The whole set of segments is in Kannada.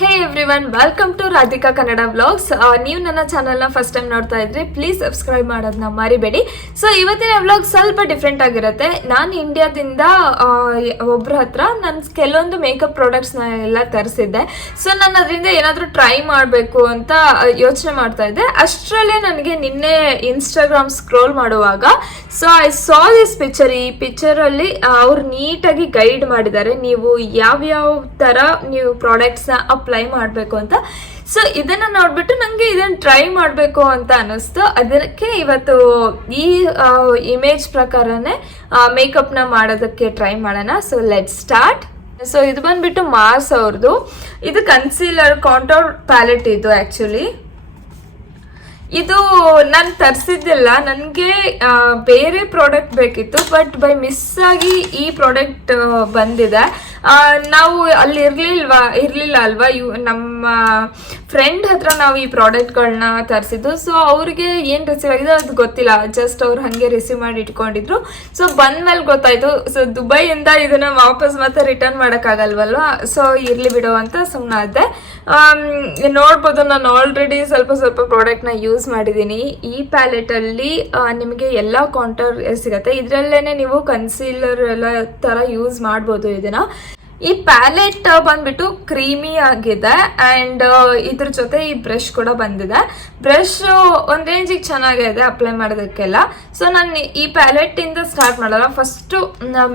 Hey everyone, welcome to Radhika Kannada vlogs. ನೀವು ನನ್ನ ಚಾನಲ್ನ ಫಸ್ಟ್ ಟೈಮ್ ನೋಡ್ತಾ ಇದ್ರೆ ಪ್ಲೀಸ್ ಸಬ್ಸ್ಕ್ರೈಬ್ ಮಾಡೋದನ್ನ ಮರಿಬೇಡಿ. ಸೊ ಇವತ್ತಿನ ವ್ಲಾಗ್ ಸ್ವಲ್ಪ ಡಿಫ್ರೆಂಟ್ ಆಗಿರುತ್ತೆ. ನಾನು ಇಂಡಿಯಾದಿಂದ ಒಬ್ಬರ ಹತ್ರ ನಾನು ಕೆಲವೊಂದು ಮೇಕಪ್ ಪ್ರಾಡಕ್ಟ್ಸ್ನ ಎಲ್ಲ ತರಿಸಿದ್ದೆ. ಸೊ ನಾನು ಅದರಿಂದ ಏನಾದರೂ ಟ್ರೈ ಮಾಡಬೇಕು ಅಂತ ಯೋಚನೆ ಮಾಡ್ತಾ ಇದ್ದೆ. ಅಷ್ಟರಲ್ಲೇ ನನಗೆ ನಿನ್ನೆ ಇನ್ಸ್ಟಾಗ್ರಾಮ್ ಸ್ಕ್ರೋಲ್ ಮಾಡುವಾಗ so I saw this picture. ಈ ಪಿಕ್ಚರಲ್ಲಿ ಅವ್ರು ನೀಟಾಗಿ ಗೈಡ್ ಮಾಡಿದ್ದಾರೆ, ನೀವು ಯಾವ್ಯಾವ ಥರ ನೀವು ಪ್ರಾಡಕ್ಟ್ಸ್ನ ಅಪ್ಲೈ ಮಾಡಬೇಕು ಅಂತ. ಸೊ ಇದನ್ನು ನೋಡ್ಬಿಟ್ಟು ನನಗೆ ಇದನ್ನು ಟ್ರೈ ಮಾಡಬೇಕು ಅಂತ ಅನ್ನಿಸ್ತು. ಅದಕ್ಕೆ ಇವತ್ತು ಈ ಇಮೇಜ್ ಪ್ರಕಾರನೇ ಮೇಕಪ್ನ ಮಾಡೋದಕ್ಕೆ ಟ್ರೈ ಮಾಡೋಣ. So let start. ಸೊ ಇದು ಬಂದ್ಬಿಟ್ಟು ಮಾರ್ಸ್ ಅವ್ರದ್ದು. ಇದು ಕನ್ಸೀಲರ್ ಕಾಂಟೋರ್ ಪ್ಯಾಲೆಟ್. ಇದು ಆ್ಯಕ್ಚುಲಿ ಇದು ನಾನು ತರಿಸಿದ್ದಿಲ್ಲ, ನನಗೆ ಬೇರೆ ಪ್ರಾಡಕ್ಟ್ ಬೇಕಿತ್ತು. ಬಟ್ ಬೈ ಮಿಸ್ ಆಗಿ ಈ ಪ್ರಾಡಕ್ಟ್ ಬಂದಿದೆ. ನಾವು ಅಲ್ಲಿ ಇರಲಿಲ್ಲ ಅಲ್ವಾ, ನಮ್ಮ ಫ್ರೆಂಡ್ ಹತ್ರ ನಾವು ಈ ಪ್ರಾಡಕ್ಟ್ಗಳನ್ನ ತರಿಸಿದ್ದು. ಸೊ ಅವ್ರಿಗೆ ಏನು ರಿಸೀವ್ ಆಗಿದೆ ಅದು ಗೊತ್ತಿಲ್ಲ, ಜಸ್ಟ್ ಅವ್ರು ಹಾಗೆ ರಿಸೀವ್ ಮಾಡಿ ಇಟ್ಕೊಂಡಿದ್ರು. ಸೊ ಬಂದ್ಮೇಲೆ ಗೊತ್ತಾಯಿತು. ಸೊ ದುಬೈಯಿಂದ ಇದನ್ನು ವಾಪಸ್ ಮತ್ತೆ ರಿಟರ್ನ್ ಮಾಡೋಕ್ಕಾಗಲ್ವಲ್ವ, ಸೊ ಇರಲಿ ಬಿಡು ಅಂತ ಸುಮ್ಮನಾದೆ. ನೋಡ್ಬೋದು, ನಾನು ಆಲ್ರೆಡಿ ಸ್ವಲ್ಪ ಪ್ರಾಡಕ್ಟ್ನ ಯೂಸ್ ಮಾಡಿದ್ದೀನಿ. ಈ ಪ್ಯಾಲೆಟಲ್ಲಿ ನಿಮಗೆ ಎಲ್ಲ ಕಾಂಟೋರ್ ಸಿಗುತ್ತೆ. ಇದರಲ್ಲೇ ನೀವು ಕನ್ಸೀಲರ್ ಎಲ್ಲ ಥರ ಯೂಸ್ ಮಾಡ್ಬೋದು ಇದನ್ನು. ಈ ಪ್ಯಾಲೆಟ್ ಬಂದ್ಬಿಟ್ಟು ಕ್ರೀಮಿ ಆಗಿದೆ ಆ್ಯಂಡ್ ಇದ್ರ ಜೊತೆ ಈ ಬ್ರಷ್ ಕೂಡ ಬಂದಿದೆ. ಬ್ರಷ್ ಒಂದು ರೇಂಜಿಗೆ ಚೆನ್ನಾಗಿದೆ ಅಪ್ಲೈ ಮಾಡೋದಕ್ಕೆಲ್ಲ. ಸೊ ನಾನು ಈ ಪ್ಯಾಲೆಟ್ಟಿಂದ ಸ್ಟಾರ್ಟ್ ಮಾಡಲ್ಲ. ಫಸ್ಟು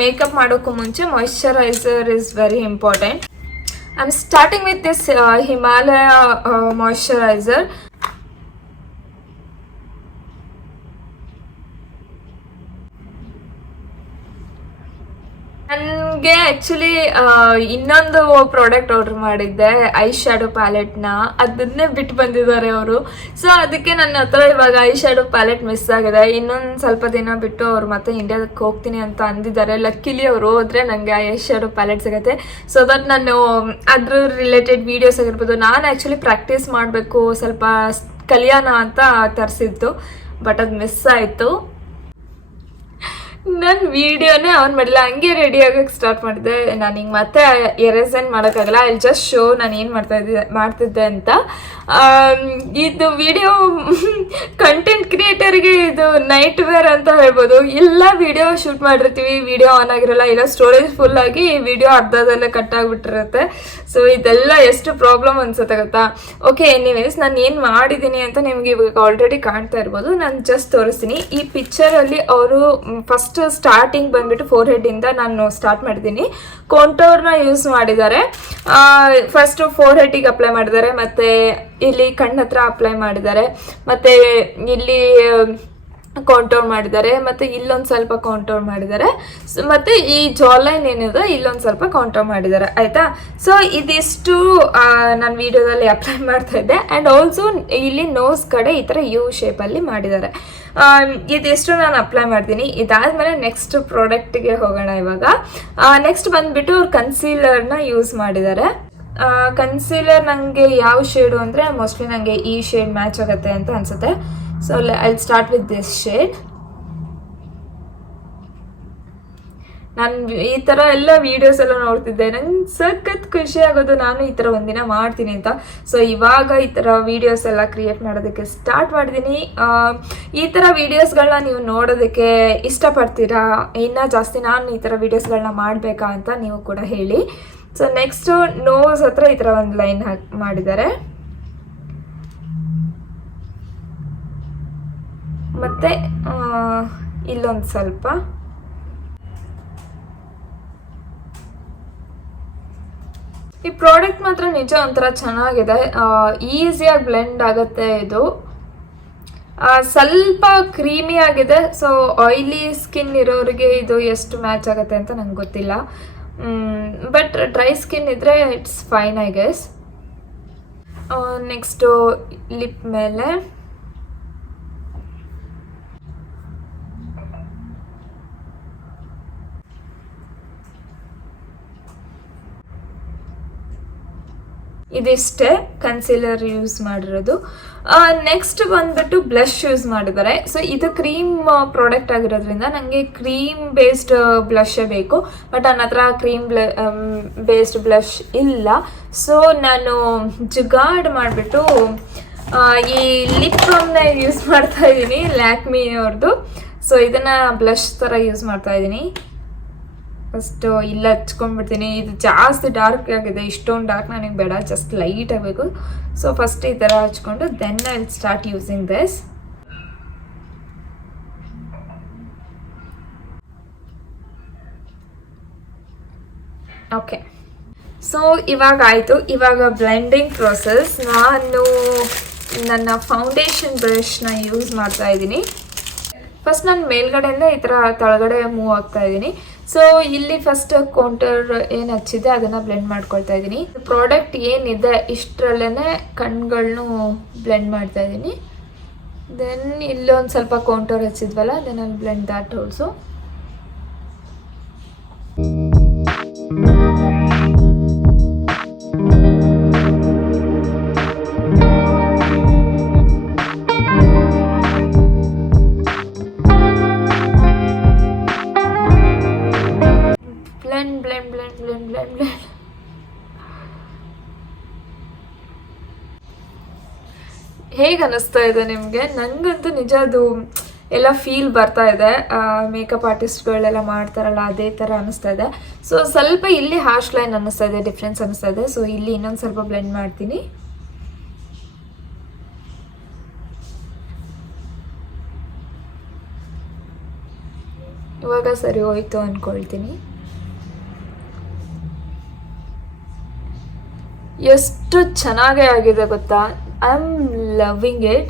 ಮೇಕಪ್ ಮಾಡೋಕ್ಕೂ ಮುಂಚೆ moisturiser is very important. I am starting with this Himalaya moisturiser. ನನಗೆ ಆ್ಯಕ್ಚುಲಿ ಇನ್ನೊಂದು ಪ್ರಾಡಕ್ಟ್ ಆರ್ಡರ್ ಮಾಡಿದ್ದೆ, ಐ ಶ್ಯಾಡೋ ಪ್ಯಾಲೆಟ್ನ. ಅದನ್ನೇ ಬಿಟ್ಟು ಬಂದಿದ್ದಾರೆ ಅವರು. ಸೊ ಅದಕ್ಕೆ ನನ್ನ ಹತ್ರ ಇವಾಗ ಐ ಶ್ಯಾಡೋ ಪ್ಯಾಲೆಟ್ ಮಿಸ್ ಆಗಿದೆ. ಇನ್ನೊಂದು ಸ್ವಲ್ಪ ದಿನ ಬಿಟ್ಟು ಅವ್ರು ಮತ್ತೆ ಇಂಡಿಯಾದಕ್ಕೆ ಹೋಗ್ತೀನಿ ಅಂತ ಅಂದಿದ್ದಾರೆ. ಲಕ್ಕಿಲಿ ಅವರು ಹೋದರೆ ನನಗೆ ಐ ಶ್ಯಾಡೋ ಪ್ಯಾಲೆಟ್ ಸಿಗುತ್ತೆ. ಸೊ ದಟ್ ನಾನು ಅದ್ರ ರಿಲೇಟೆಡ್ ವೀಡಿಯೋಸ್ ಆಗಿರ್ಬೋದು. ನಾನು ಆ್ಯಕ್ಚುಲಿ ಪ್ರಾಕ್ಟೀಸ್ ಮಾಡಬೇಕು, ಸ್ವಲ್ಪ ಕಲಿಯೋಣ ಅಂತ ತರಿಸಿದ್ದು. ಬಟ್ ಅದು ಮಿಸ್ ಆಯಿತು. ನನ್ನ ವೀಡಿಯೋನೇ ಆನ್ ಮಾಡಿಲ್ಲ, ಹಂಗೆ ರೆಡಿ ಆಗೋಕ್ಕೆ ಸ್ಟಾರ್ಟ್ ಮಾಡಿದೆ. ನಾನು ಹಿಂಗೆ ಮತ್ತೆ ಎರೇಸನ್ ಮಾಡೋಕ್ಕಾಗಲ್ಲ. ಐ ಜಸ್ಟ್ ಶೋ ನಾನು ಏನು ಮಾಡ್ತಿದ್ದೆ ಅಂತ. ಇದು ವಿಡಿಯೋ ಕಂಟೆಂಟ್ ಕ್ರಿಯೇಟರ್ಗೆ ಇದು ನೈಟ್ ವೇರ್ ಅಂತ ಹೇಳ್ಬೋದು. ಎಲ್ಲ ವಿಡಿಯೋ ಶೂಟ್ ಮಾಡಿರ್ತೀವಿ, ವಿಡಿಯೋ ಆನ್ ಆಗಿರಲ್ಲ, ಇಲ್ಲ ಸ್ಟೋರೇಜ್ ಫುಲ್ ಆಗಿ ವಿಡಿಯೋ ಅರ್ಧದಲ್ಲೇ ಕಟ್ ಆಗಿಬಿಟ್ಟಿರುತ್ತೆ. ಸೊ ಇದೆಲ್ಲ ಎಷ್ಟು ಪ್ರಾಬ್ಲಮ್ ಅನ್ಸುತ್ತೆ ಗೊತ್ತಾ. ಓಕೆ, ಎನಿವೇಸ್ ನಾನು ಏನು ಮಾಡಿದ್ದೀನಿ ಅಂತ ನಿಮ್ಗೆ ಇವಾಗ ಆಲ್ರೆಡಿ ಕಾಣ್ತಾ ಇರ್ಬೋದು. ನಾನು ಜಸ್ಟ್ ತೋರಿಸ್ತೀನಿ. ಈ ಪಿಕ್ಚರಲ್ಲಿ ಅವರು ಫಸ್ಟ್ ಸ್ಟಾರ್ಟಿಂಗ್ ಬಂದ್ಬಿಟ್ಟು ಫೋರ್ ಹೆಡ್ಡಿಂದ ನಾನು ಸ್ಟಾರ್ಟ್ ಮಾಡಿದ್ದೀನಿ. ಕಾಂಟೋರ್ನ ಯೂಸ್ ಮಾಡಿದ್ದಾರೆ. ಫಸ್ಟು ಫೋರ್ ಹೆಡ್ಡಿಗೆ ಅಪ್ಲೈ ಮಾಡಿದ್ದಾರೆ, ಮತ್ತು ಇಲ್ಲಿ ಕಣ್ಣ ಹತ್ರ ಅಪ್ಲೈ ಮಾಡಿದ್ದಾರೆ, ಮತ್ತು ಇಲ್ಲಿ ಕಾಂಟೋರ್ ಮಾಡಿದ್ದಾರೆ, ಮತ್ತು ಇಲ್ಲೊಂದು ಸ್ವಲ್ಪ ಕಾಂಟೋರ್ ಮಾಡಿದ್ದಾರೆ, ಮತ್ತು ಈ ಜಾಲೈನ್ ಏನಿದೆ ಇಲ್ಲೊಂದು ಸ್ವಲ್ಪ ಕಾಂಟೋರ್ ಮಾಡಿದ್ದಾರೆ. ಆಯಿತಾ. ಸೊ ಇದಿಷ್ಟು ನಾನು ವಿಡಿಯೋದಲ್ಲಿ ಅಪ್ಲೈ ಮಾಡ್ತಾ ಇದ್ದೆ. ಆ್ಯಂಡ್ ಆಲ್ಸೋ ಇಲ್ಲಿ ನೋಸ್ ಕಡೆ ಈ ಥರ ಯು ಶೇಪಲ್ಲಿ ಮಾಡಿದ್ದಾರೆ. ಇದಿಷ್ಟು ನಾನು ಅಪ್ಲೈ ಮಾಡ್ತೀನಿ. ಇದಾದಮೇಲೆ ನೆಕ್ಸ್ಟ್ ಪ್ರಾಡಕ್ಟ್ಗೆ ಹೋಗೋಣ. ಇವಾಗ ನೆಕ್ಸ್ಟ್ ಬಂದುಬಿಟ್ಟು ಅವ್ರು ಕನ್ಸೀಲರ್ನ ಯೂಸ್ ಮಾಡಿದ್ದಾರೆ. ಕನ್ಸೀಲರ್ ನನಗೆ ಯಾವ ಶೇಡು ಅಂದರೆ ಮೋಸ್ಟ್ಲಿ ನನಗೆ ಈ ಶೇಡ್ ಮ್ಯಾಚ್ ಆಗುತ್ತೆ ಅಂತ ಅನಿಸುತ್ತೆ. So I start with this shade. ನಾನು ಈ ಥರ ಎಲ್ಲ ವೀಡಿಯೋಸ್ ಎಲ್ಲ ನೋಡ್ತಿದ್ದೆ, ನಂಗೆ ಸಖತ್ ಖುಷಿ ಆಗೋದು ನಾನು ಈ ಥರ ಒಂದಿನ ಮಾಡ್ತೀನಿ ಅಂತ. ಸೊ ಇವಾಗ ಈ ಥರ ವೀಡಿಯೋಸ್ ಎಲ್ಲ ಕ್ರಿಯೇಟ್ ಮಾಡೋದಕ್ಕೆ ಸ್ಟಾರ್ಟ್ ಮಾಡಿದ್ದೀನಿ. ಈ ಥರ ವೀಡಿಯೋಸ್ಗಳನ್ನ ನೀವು ನೋಡೋದಕ್ಕೆ ಇಷ್ಟಪಡ್ತೀರಾ? ಇನ್ನೂ ಜಾಸ್ತಿ ನಾನು ಈ ಥರ ವೀಡಿಯೋಸ್ಗಳನ್ನ ಮಾಡಬೇಕಾ ಅಂತ ನೀವು ಕೂಡ ಹೇಳಿ. ಸೊ ನೆಕ್ಸ್ಟು ನೋಸ್ ಹತ್ರ ಈ ಥರ ಒಂದು ಲೈನ್ ಮಾಡಿದ್ದಾರೆ. ಮತ್ತು ಇಲ್ಲೊಂದು ಸ್ವಲ್ಪ ಈ ಪ್ರಾಡಕ್ಟ್ ಮಾತ್ರ ನಿಜ ಒಂಥರ ಚೆನ್ನಾಗಿದೆ. ಈಸಿಯಾಗಿ ಬ್ಲೆಂಡ್ ಆಗುತ್ತೆ. ಇದು ಸ್ವಲ್ಪ ಕ್ರೀಮಿ ಆಗಿದೆ. ಸೊ ಆಯಿಲಿ ಸ್ಕಿನ್ ಇರೋರಿಗೆ ಇದು ಎಷ್ಟು ಮ್ಯಾಚ್ ಆಗುತ್ತೆ ಅಂತ ನಂಗೆ ಗೊತ್ತಿಲ್ಲ. ಬಟ್ ಡ್ರೈ ಸ್ಕಿನ್ ಇದ್ದರೆ it's fine I guess. Next lip ಮೇಲೆ ಇದಿಷ್ಟೇ ಕನ್ಸೀಲರ್ ಯೂಸ್ ಮಾಡಿರೋದು. ನೆಕ್ಸ್ಟ್ ಬಂದ್ಬಿಟ್ಟು ಬ್ಲಷ್ ಯೂಸ್ ಮಾಡಿದ್ದಾರೆ. ಸೊ ಇದು ಕ್ರೀಮ್ ಪ್ರಾಡಕ್ಟ್ ಆಗಿರೋದ್ರಿಂದ ನನಗೆ ಕ್ರೀಮ್ ಬೇಸ್ಡ್ ಬ್ಲಷೇ ಬೇಕು, ಬಟ್ ನನ್ನ ಹತ್ರ ಕ್ರೀಮ್ ಬೇಸ್ಡ್ ಬ್ಲಷ್ ಇಲ್ಲ. ಸೊ ನಾನು ಜುಗಾಡ್ ಮಾಡಿಬಿಟ್ಟು ಈ ಲಿಪ್ ಬಾಮ್ನ ಯೂಸ್ ಮಾಡ್ತಾ ಇದ್ದೀನಿ, ಲ್ಯಾಕ್ಮಿ ಅವ್ರದ್ದು. ಸೊ ಇದನ್ನು ಬ್ಲಷ್ ಥರ ಯೂಸ್ ಮಾಡ್ತಾ ಇದ್ದೀನಿ. ಫಸ್ಟು ಇಲ್ಲ ಹಚ್ಕೊಂಡ್ಬಿಡ್ತೀನಿ. ಇದು ಜಾಸ್ತಿ ಡಾರ್ಕ್ ಆಗಿದೆ, ಇಷ್ಟೊಂದು ಡಾರ್ಕ್ ನನಗೆ ಬೇಡ, ಜಸ್ಟ್ ಲೈಟ್ ಆಗಬೇಕು. ಸೊ ಫಸ್ಟ್ ಈ ಥರ ಹಚ್ಕೊಂಡು then I will start using this. Okay, so ಇವಾಗ ಆಯಿತು. ಇವಾಗ ಬ್ಲೆಂಡಿಂಗ್ ಪ್ರೋಸೆಸ್. ನಾನು ನನ್ನ ಫೌಂಡೇಶನ್ ಬ್ರಷ್ನ ಯೂಸ್ ಮಾಡ್ತಾ ಇದ್ದೀನಿ. ಫಸ್ಟ್ ನಾನು ಮೇಲ್ಗಡೆಯಿಂದ ಈ ಥರ ಕೆಳಗಡೆ ಮೂವ್ ಆಗ್ತಾ ಇದ್ದೀನಿ. ಸೊ ಇಲ್ಲಿ ಫಸ್ಟ್ ಕೌಂಟರ್ ಏನು ಹಚ್ಚಿದೆ ಅದನ್ನು ಬ್ಲೆಂಡ್ ಮಾಡ್ಕೊಳ್ತಾ ಇದ್ದೀನಿ. ಪ್ರಾಡಕ್ಟ್ ಏನಿದೆ ಇಷ್ಟರಲ್ಲೇ ಕಣ್ಗಳನ್ನೂ ಬ್ಲೆಂಡ್ ಮಾಡ್ತಾ ಇದ್ದೀನಿ. ದೆನ್ ಇಲ್ಲೊಂದು ಸ್ವಲ್ಪ ಕೌಂಟರ್ ಹಚ್ಚಿದ್ವಲ್ಲ, ದೆನ್ ಅಲ್ಲಿ ಬ್ಲೆಂಡ್ ದ್ಯಾಟ್ ಆಲ್ಸೋ. ಹೇಗೆ ಅನ್ನಿಸ್ತಾ ಇದೆ ನಿಮಗೆ? ನನಗಂತೂ ನಿಜ ಅದು ಎಲ್ಲ ಫೀಲ್ ಬರ್ತಾ ಇದೆ. ಮೇಕಪ್ ಆರ್ಟಿಸ್ಟ್ಗಳೆಲ್ಲ ಮಾಡ್ತಾರಲ್ಲ ಅದೇ ಥರ ಅನ್ನಿಸ್ತಾ ಇದೆ. ಸೊ ಸ್ವಲ್ಪ ಇಲ್ಲಿ ಹ್ಯಾಶ್ ಲೈನ್ ಅನ್ನಿಸ್ತಾ ಇದೆ, ಡಿಫ್ರೆನ್ಸ್ ಅನ್ನಿಸ್ತಾ ಇದೆ. ಸೊ ಇಲ್ಲಿ ಇನ್ನೊಂದು ಸ್ವಲ್ಪ ಬ್ಲೆಂಡ್ ಮಾಡ್ತೀನಿ. ಇವಾಗ ಸರಿ ಹೋಯ್ತು ಅಂದ್ಕೊಳ್ತೀನಿ. ಎಷ್ಟು ಚೆನ್ನಾಗೇ ಆಗಿದೆ ಗೊತ್ತಾ? I am loving it.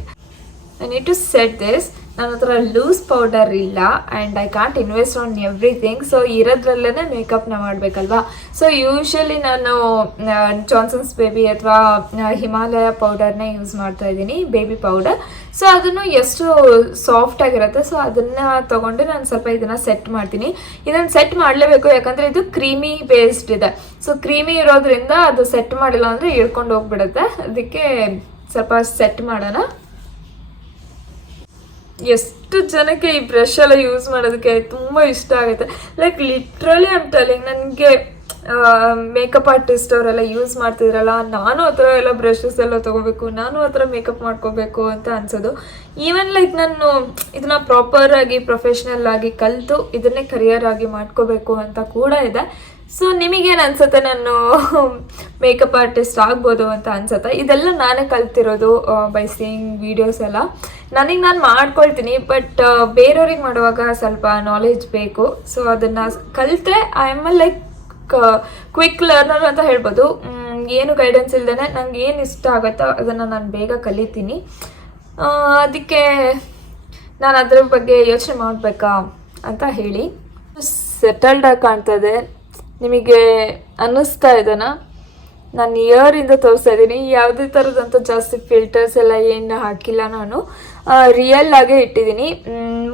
I need to set this. ನನ್ನ ಹತ್ರ ಲೂಸ್ ಪೌಡರ್ ಇಲ್ಲ and I can't invest on everything. So ಇರೋದ್ರಲ್ಲೇ ಮೇಕಪ್ನ ಮಾಡಬೇಕಲ್ವಾ. ಸೊ ಯೂಶ್ವಲಿ ನಾನು ಜಾನ್ಸನ್ಸ್ ಬೇಬಿ ಅಥವಾ ಹಿಮಾಲಯ ಪೌಡರ್ನೇ ಯೂಸ್ ಮಾಡ್ತಾ ಇದ್ದೀನಿ, ಬೇಬಿ ಪೌಡರ್. ಸೊ ಅದನ್ನು ಎಷ್ಟು ಸಾಫ್ಟ್ ಆಗಿರುತ್ತೆ. ಸೊ ಅದನ್ನು ತೊಗೊಂಡು ನಾನು ಸ್ವಲ್ಪ ಇದನ್ನು ಸೆಟ್ ಮಾಡ್ತೀನಿ. ಇದನ್ನು ಸೆಟ್ ಮಾಡಲೇಬೇಕು, ಯಾಕಂದರೆ ಇದು ಕ್ರೀಮಿ ಬೇಸ್ಡ್ ಇದೆ. ಸೊ ಕ್ರೀಮಿ ಇರೋದ್ರಿಂದ ಅದು ಸೆಟ್ ಮಾಡಿಲ್ಲ ಅಂದರೆ ಇಳ್ಕೊಂಡು ಹೋಗ್ಬಿಡುತ್ತೆ. ಅದಕ್ಕೆ ಸ್ವಲ್ಪ ಸೆಟ್ ಮಾಡೋಣ. ಎಷ್ಟು ಜನಕ್ಕೆ ಈ ಬ್ರಷ್ ಎಲ್ಲ ಯೂಸ್ ಮಾಡೋದಕ್ಕೆ ತುಂಬ ಇಷ್ಟ ಆಗುತ್ತೆ. Like literally I am telling, ನನಗೆ ಮೇಕಪ್ ಆರ್ಟಿಸ್ಟ್ ಅವರೆಲ್ಲ ಯೂಸ್ ಮಾಡ್ತಿದ್ರಲ್ಲ, ನಾನು ಆ ಥರ ಎಲ್ಲ ಬ್ರಷಸ್ ಎಲ್ಲ ತೊಗೋಬೇಕು, ನಾನು ಆ ಥರ ಮೇಕಪ್ ಮಾಡ್ಕೋಬೇಕು ಅಂತ ಅನ್ಸೋದು. ಈವನ್ ಲೈಕ್ ನಾನು ಇದನ್ನ ಪ್ರಾಪರಾಗಿ ಪ್ರೊಫೆಷ್ನಲ್ ಆಗಿ ಕಲಿತು ಇದನ್ನೇ ಕರಿಯರ್ ಆಗಿ ಮಾಡ್ಕೋಬೇಕು ಅಂತ ಕೂಡ ಇದೆ. ಸೊ ನಿಮಗೇನು ಅನ್ಸುತ್ತೆ, ನಾನು ಮೇಕಪ್ ಆರ್ಟಿಸ್ಟ್ ಆಗ್ಬೋದು ಅಂತ ಅನ್ಸುತ್ತೆ? ಇದೆಲ್ಲ ನಾನೇ ಕಲ್ತಿರೋದು ಬೈ ಸೀಯಿಂಗ್ ವೀಡಿಯೋಸ್ ಎಲ್ಲ. ನನಗೆ ನಾನು ಮಾಡ್ಕೊಳ್ತೀನಿ, ಬಟ್ ಬೇರೆಯವ್ರಿಗೆ ಮಾಡುವಾಗ ಸ್ವಲ್ಪ ನಾಲೆಜ್ ಬೇಕು. ಸೊ ಅದನ್ನು ಕಲಿತ್ರೆ I am like quick learner ಅಂತ ಹೇಳ್ಬೋದು. ಏನು ಗೈಡೆನ್ಸ್ ಇಲ್ದೇ ನಂಗೆ ಏನು ಇಷ್ಟ ಆಗುತ್ತೋ ಅದನ್ನು ನಾನು ಬೇಗ ಕಲಿತೀನಿ. ಅದಕ್ಕೆ ನಾನು ಅದ್ರ ಬಗ್ಗೆ ಯೋಚನೆ ಮಾಡಬೇಕಾ ಅಂತ ಹೇಳಿ. ಸೆಟಲ್ಡಾಗಿ ಕಾಣ್ತದೆ, ನಿಮಗೆ ಅನ್ನಿಸ್ತಾ ಇದೆನಾ? ನಾನು ಇಯರಿಂದ ತೋರಿಸ್ತಾ ಇದ್ದೀನಿ. ಯಾವುದೇ ಥರದಂಥ ಜಾಸ್ತಿ ಫಿಲ್ಟರ್ಸ್ ಎಲ್ಲ ಏನು ಹಾಕಿಲ್ಲ, ನಾನು ರಿಯಲ್ ಆಗೇ ಇಟ್ಟಿದ್ದೀನಿ.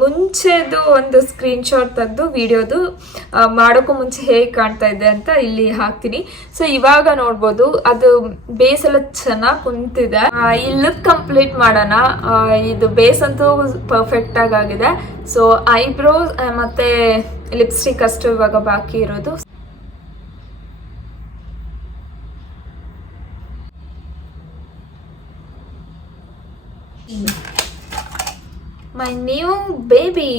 ಮುಂಚೆದು ಒಂದು ಸ್ಕ್ರೀನ್ಶಾಟ್ ತೆಗೆದು ವಿಡಿಯೋದು ಮಾಡೋಕ್ಕೂ ಮುಂಚೆ ಹೇಗೆ ಕಾಣ್ತಾ ಇದೆ ಅಂತ ಇಲ್ಲಿ ಹಾಕ್ತೀನಿ. ಸೊ ಇವಾಗ ನೋಡ್ಬೋದು ಅದು ಬೇಸ್ ಎಲ್ಲ ಚೆನ್ನಾಗಿ ಕುಂತಿದೆ. ಈ ಲುಕ್ ಕಂಪ್ಲೀಟ್ ಮಾಡೋಣ. ಇದು ಬೇಸ್ ಅಂತೂ ಪರ್ಫೆಕ್ಟಾಗಿ ಆಗಿದೆ. ಸೊ ಐಬ್ರೋಸ್ ಮತ್ತು ಲಿಪ್ಸ್ಟಿಕ್ ಅಷ್ಟು ಇವಾಗ ಬಾಕಿ ಇರೋದು. My new baby.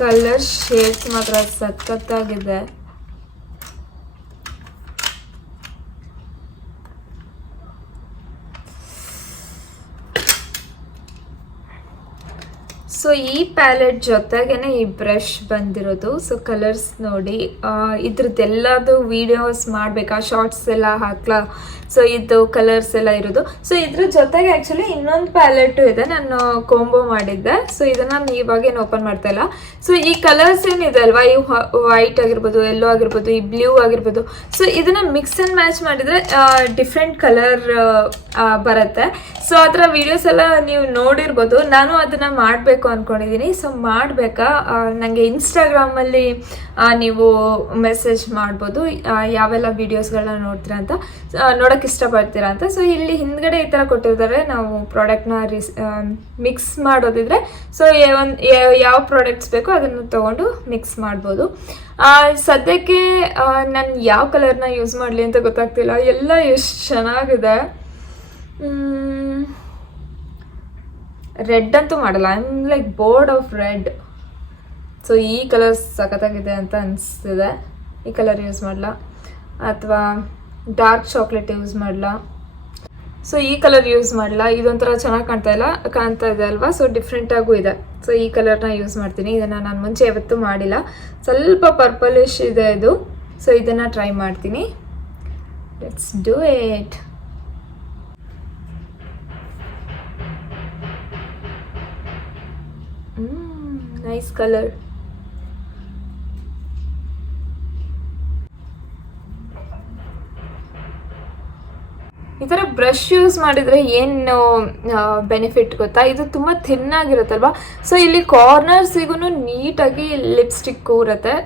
Colour shades ಮಾತ್ರ ಸಖತ್ತಾಗಿದೆ. ಸೊ ಈ ಪ್ಯಾಲೆಟ್ ಜೊತೆಗೇನೆ ಈ ಬ್ರಷ್ ಬಂದಿರೋದು. ಸೊ ಕಲರ್ಸ್ ನೋಡಿ, ಇದ್ರದ್ದೆಲ್ಲದು ವೀಡಿಯೋಸ್ ಮಾಡಬೇಕಾ, ಶಾರ್ಟ್ಸ್ ಎಲ್ಲ ಹಾಕ್ಲಾ. ಸೊ ಇದು ಕಲರ್ಸ್ ಎಲ್ಲ ಇರೋದು. ಸೊ ಇದ್ರ ಜೊತೆಗೆ ಆ್ಯಕ್ಚುಲಿ ಇನ್ನೊಂದು ಪ್ಯಾಲೆಟು ಇದೆ, ನಾನು ಕಾಂಬೋ ಮಾಡಿದ್ದೆ. ಸೊ ಇದನ್ನು ನಾನು ಇವಾಗೇನು ಓಪನ್ ಮಾಡ್ತಾ ಇಲ್ಲ. ಸೊ ಈ ಕಲರ್ಸ್ ಏನಿದೆ ಅಲ್ವಾ, ಈ ವೈಟ್ ಆಗಿರ್ಬೋದು, ಯೆಲ್ಲೋ ಆಗಿರ್ಬೋದು, ಈ ಬ್ಲೂ ಆಗಿರ್ಬೋದು. ಸೊ ಇದನ್ನು ಮಿಕ್ಸ್ ಆ್ಯಂಡ್ ಮ್ಯಾಚ್ ಮಾಡಿದರೆ ಡಿಫ್ರೆಂಟ್ ಕಲರ್ ಬರುತ್ತೆ. ಸೊ ಆ ಥರ ವೀಡಿಯೋಸ್ ಎಲ್ಲ ನೀವು ನೋಡಿರ್ಬೋದು. ನಾನು ಅದನ್ನು ಮಾಡಬೇಕು ಅಂದ್ಕೊಂಡಿದ್ದೀನಿ. ಸೊ ಮಾಡಬೇಕಾ, ನನಗೆ ಇನ್ಸ್ಟಾಗ್ರಾಮಲ್ಲಿ ನೀವು ಮೆಸೇಜ್ ಮಾಡ್ಬೋದು ಯಾವೆಲ್ಲ ವೀಡಿಯೋಸ್ಗಳನ್ನ ನೋಡ್ತೀರಾ ಅಂತ, ನೋಡೋಕ್ಕೆ ಇಷ್ಟಪಡ್ತೀರಾ ಅಂತ. ಸೊ ಇಲ್ಲಿ ಹಿಂದ್ಗಡೆ ಈ ಥರ ಕೊಟ್ಟಿರ್ತಾರೆ, ನಾವು ಪ್ರಾಡಕ್ಟ್ನ ಮಿಕ್ಸ್ ಮಾಡೋದಿದ್ರೆ ಸೊ ಯಾವ ಪ್ರಾಡಕ್ಟ್ಸ್ ಬೇಕೋ ಅದನ್ನು ತೊಗೊಂಡು ಮಿಕ್ಸ್ ಮಾಡ್ಬೋದು. ಸದ್ಯಕ್ಕೆ ನಾನು ಯಾವ ಕಲರ್ನ ಯೂಸ್ ಮಾಡಲಿ ಅಂತ ಗೊತ್ತಾಗ್ತಿಲ್ಲ, ಎಲ್ಲ ಎಷ್ಟು ಚೆನ್ನಾಗಿದೆ. ರೆಡ್ ಅಂತೂ ಮಾಡಲ್ಲ, I am like board of red. So ಈ ಕಲರ್ ಸಖತ್ತಾಗಿದೆ ಅಂತ ಅನಿಸ್ತಿದೆ. ಈ ಕಲರ್ ಯೂಸ್ ಮಾಡಲ ಅಥವಾ ಡಾರ್ಕ್ ಚಾಕ್ಲೇಟ್ ಯೂಸ್ ಮಾಡಲ. ಸೊ ಈ ಕಲರ್ ಯೂಸ್ ಮಾಡಲ, ಇದೊಂಥರ ಚೆನ್ನಾಗಿ ಕಾಣ್ತಾ ಇದೆ ಅಲ್ವಾ. ಸೊ ಡಿಫ್ರೆಂಟಾಗೂ ಇದೆ. ಸೊ ಈ ಕಲರ್ನ ಯೂಸ್ ಮಾಡ್ತೀನಿ. ಇದನ್ನು ನಾನು ಮುಂಚೆ ಯಾವತ್ತೂ ಮಾಡಿಲ್ಲ. ಸ್ವಲ್ಪ ಪರ್ಪಲಿಶ್ ಇದೆ ಇದು. ಸೊ ಇದನ್ನು ಟ್ರೈ ಮಾಡ್ತೀನಿ. Let's do it. Nice colour. ಈ ಥರ ಬ್ರಷ್ ಯೂಸ್ ಮಾಡಿದರೆ ಏನು ಬೆನಿಫಿಟ್ ಗೊತ್ತಾ, ಇದು ತುಂಬ ಥಿನ್ನಾಗಿರುತ್ತಲ್ವ. ಸೊ ಇಲ್ಲಿ ಕಾರ್ನರ್ಸಿಗೂ ನೀಟಾಗಿ ಲಿಪ್ಸ್ಟಿಕ್ಕು ಇರುತ್ತೆ.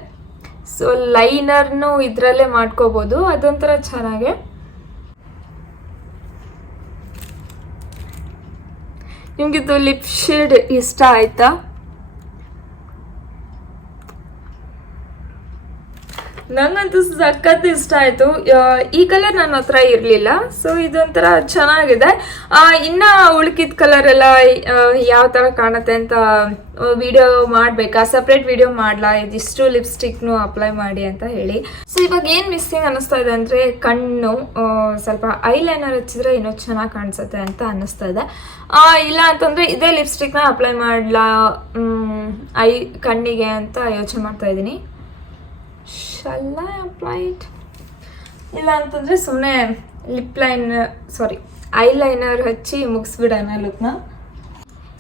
ಸೊ ಲೈನರ್ನು ಇದರಲ್ಲೇ ಮಾಡ್ಕೋಬೋದು, ಅದೊಂಥರ ಚೆನ್ನಾಗೆ. ನಿಮಗಿದು ಲಿಪ್ ಶೇಡ್ ಇಷ್ಟ ಆಯ್ತಾ? ನಂಗಂತೂ ಸಖತ್ ಇಷ್ಟ ಆಯಿತು. ಈ ಕಲರ್ ನನ್ನ ಹತ್ರ ಇರಲಿಲ್ಲ. ಸೊ ಇದೊಂಥರ ಚೆನ್ನಾಗಿದೆ. ಇನ್ನು ಉಳ್ಕಿದ ಕಲರ್ ಎಲ್ಲ ಯಾವ ಥರ ಕಾಣುತ್ತೆ ಅಂತ ವಿಡಿಯೋ ಮಾಡಬೇಕಾ, ಸಪ್ರೇಟ್ ವಿಡಿಯೋ ಮಾಡಲಾ, ಇದಿಷ್ಟು ಲಿಪ್ಸ್ಟಿಕ್ನು ಅಪ್ಲೈ ಮಾಡಿ ಅಂತ ಹೇಳಿ. ಸೊ ಇವಾಗ ಏನು ಮಿಸ್ಸಿಂಗ್ ಅನ್ನಿಸ್ತಾ ಇದೆ ಅಂದರೆ ಕಣ್ಣು ಸ್ವಲ್ಪ ಐಲೈನರ್ ಹಚ್ಚಿದ್ರೆ ಇನ್ನೂ ಚೆನ್ನಾಗಿ ಕಾಣಿಸುತ್ತೆ ಅಂತ ಅನ್ನಿಸ್ತಾ ಇದೆ. ಇಲ್ಲ ಅಂತಂದರೆ ಇದೇ ಲಿಪ್ಸ್ಟಿಕ್ನ ಅಪ್ಲೈ ಮಾಡಲಾ ಕಣ್ಣಿಗೆ ಅಂತ ಯೋಚನೆ ಮಾಡ್ತಾ ಇದ್ದೀನಿ. Shall I apply it? ಇಲ್ಲ ಅಂತಂದರೆ ಸುಮ್ಮನೆ ಐಲೈನರ್ ಹಚ್ಚಿ ಮುಗಿಸ್ಬಿಡೋಣ ಲುಕ್ನ.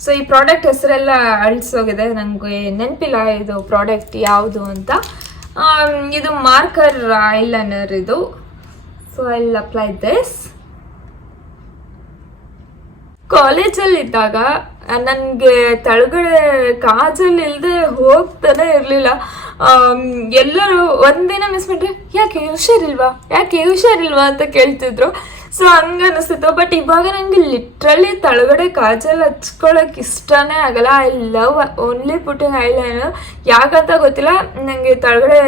ಸೊ ಈ ಪ್ರಾಡಕ್ಟ್ ಹೆಸರೆಲ್ಲ ಅಳಿಸೋಗಿದೆ, ನನಗೆ ನೆನಪಿಲ್ಲ ಇದು ಪ್ರಾಡಕ್ಟ್ ಯಾವುದು ಅಂತ. ಇದು ಮಾರ್ಕರ್ ಐಲೈನರ್ ಇದು. So I will apply this. ಕಾಲೇಜಲ್ಲಿದ್ದಾಗ ನನಗೆ ಕೆಳಗಡೆ ಕಾಜಲ್ ಇಲ್ಲದೆ ಹೋಗ್ತಾನೆ ಇರಲಿಲ್ಲ. ಎಲ್ಲರೂ ಒಂದಿನ ಮಿಸ್ ಮಾಡಿದ್ರೆ ಯಾಕೆ ಹುಷಾರಿಲ್ವಾ ಅಂತ ಕೇಳ್ತಿದ್ರು. ಸೊ ಹಂಗೆ ಅನಿಸ್ತಿತ್ತು. ಬಟ್ ಇವಾಗ ನನಗೆ ಲಿಟ್ರಲಿ ತಳಗಡೆ ಕಾಜಲ್ ಹಚ್ಕೊಳ್ಳೋಕೆ ಇಷ್ಟನೇ ಆಗಲ್ಲ. I love only putting eyeliner. ಯಾಕಂತ ಗೊತ್ತಿಲ್ಲ, ನನಗೆ ತಳಗಡೆ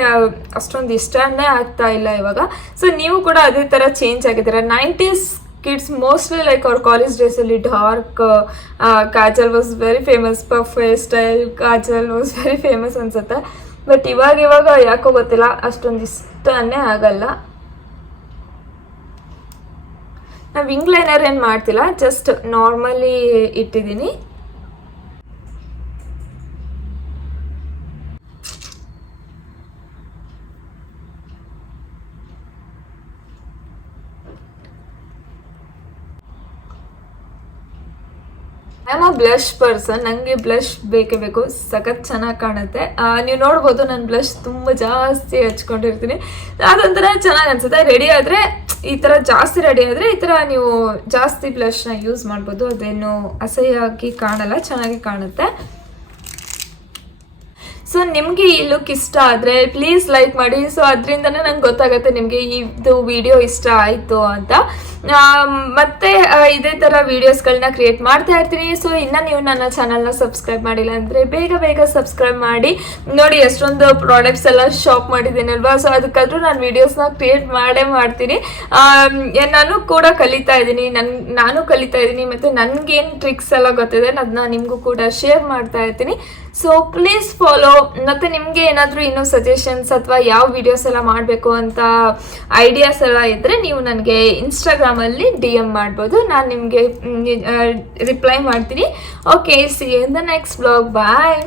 ಅಷ್ಟೊಂದು ಇಷ್ಟನೇ ಆಗ್ತಾ ಇಲ್ಲ ಇವಾಗ. ಸೊ ನೀವು ಕೂಡ ಅದೇ ಥರ ಚೇಂಜ್ ಆಗಿದ್ದೀರ. 90s kids mostly like our college days ಅಲ್ಲಿ dark kajal was very famous. Puff hair style kajal was very famous ಅನ್ಸುತ್ತೆ. ಬಟ್ ಇವಾಗ ಯಾಕೋ ಗೊತ್ತಿಲ್ಲ ಅಷ್ಟೊಂದು ಇಷ್ಟನೇ ಆಗಲ್ಲ. ನಾವು ವಿಂಗ್ ಲೈನರ್ ಏನು ಮಾಡ್ತಿಲ್ಲ, ಜಸ್ಟ್ ನಾರ್ಮಲಿ ಇಟ್ಟಿದ್ದೀನಿ. I am a blush person. ನನಗೆ ಬ್ಲಷ್ ಬೇಕೇ ಬೇಕು, ಸಖತ್ ಚೆನ್ನಾಗಿ ಕಾಣುತ್ತೆ. ನೀವು ನೋಡ್ಬೋದು ನಾನು ಬ್ಲಷ್ ತುಂಬ ಜಾಸ್ತಿ ಹಚ್ಕೊಂಡಿರ್ತೀನಿ. ಅದೊಂಥರ ಚೆನ್ನಾಗಿ ಅನಿಸುತ್ತೆ. ರೆಡಿ ಆದರೆ ಈ ಥರ ಜಾಸ್ತಿ ರೆಡಿ ಆದರೆ ಈ ಥರ ನೀವು ಜಾಸ್ತಿ ಬ್ಲಷ್ನ ಯೂಸ್ ಮಾಡ್ಬೋದು. ಅದೇನು ಅಸಹ್ಯವಾಗಿ ಕಾಣಲ್ಲ, ಚೆನ್ನಾಗಿ ಕಾಣುತ್ತೆ. ಸೊ ನಿಮಗೆ ಈ ಲುಕ್ ಇಷ್ಟ ಆದರೆ ಪ್ಲೀಸ್ ಲೈಕ್ ಮಾಡಿ. ಸೊ ಅದರಿಂದನೇ ನಂಗೆ ಗೊತ್ತಾಗುತ್ತೆ ನಿಮಗೆ ಇದು ವಿಡಿಯೋ ಇಷ್ಟ ಆಯಿತು ಅಂತ. ಮತ್ತೆ ಇದೇ ಥರ ವೀಡಿಯೋಸ್ಗಳನ್ನ ಕ್ರಿಯೇಟ್ ಮಾಡ್ತಾ ಇರ್ತೀನಿ. ಸೊ ಇನ್ನು ನೀವು ನನ್ನ ಚಾನಲ್ನ ಸಬ್ಸ್ಕ್ರೈಬ್ ಮಾಡಿಲ್ಲ ಅಂದರೆ ಬೇಗ ಸಬ್ಸ್ಕ್ರೈಬ್ ಮಾಡಿ. ನೋಡಿ ಎಷ್ಟೊಂದು ಪ್ರಾಡಕ್ಟ್ಸ್ ಎಲ್ಲ ಶಾಪ್ ಮಾಡಿದ್ದೀನಲ್ವಾ. ಸೊ ಅದಕ್ಕಾದ್ರೂ ನಾನು ವೀಡಿಯೋಸ್ನ ಕ್ರಿಯೇಟ್ ಮಾಡ್ತೀನಿ. ನಾನು ಕೂಡ ಕಲಿತಾ ಇದ್ದೀನಿ, ಮತ್ತು ನನಗೇನು ಟ್ರಿಕ್ಸ್ ಎಲ್ಲ ಗೊತ್ತಿದೆ ಅದನ್ನ ನಿಮಗೂ ಕೂಡ ಶೇರ್ ಮಾಡ್ತಾ ಇರ್ತೀನಿ. So please follow. ಮತ್ತು ನಿಮಗೆ ಏನಾದರೂ ಇನ್ನೂ ಸಜೆಷನ್ಸ್ ಅಥವಾ ಯಾವ ವೀಡಿಯೋಸ್ ಎಲ್ಲ ಮಾಡಬೇಕು ಅಂತ ಐಡಿಯಾಸ್ ಎಲ್ಲ ಇದ್ದರೆ ನೀವು ನನಗೆ ಇನ್ಸ್ಟಾಗ್ರಾಮಲ್ಲಿ DM ಮಾಡ್ಬೋದು. ನಾನು ನಿಮಗೆ ರಿಪ್ಲೈ ಮಾಡ್ತೀನಿ. Okay, see you in the next blog. Bye.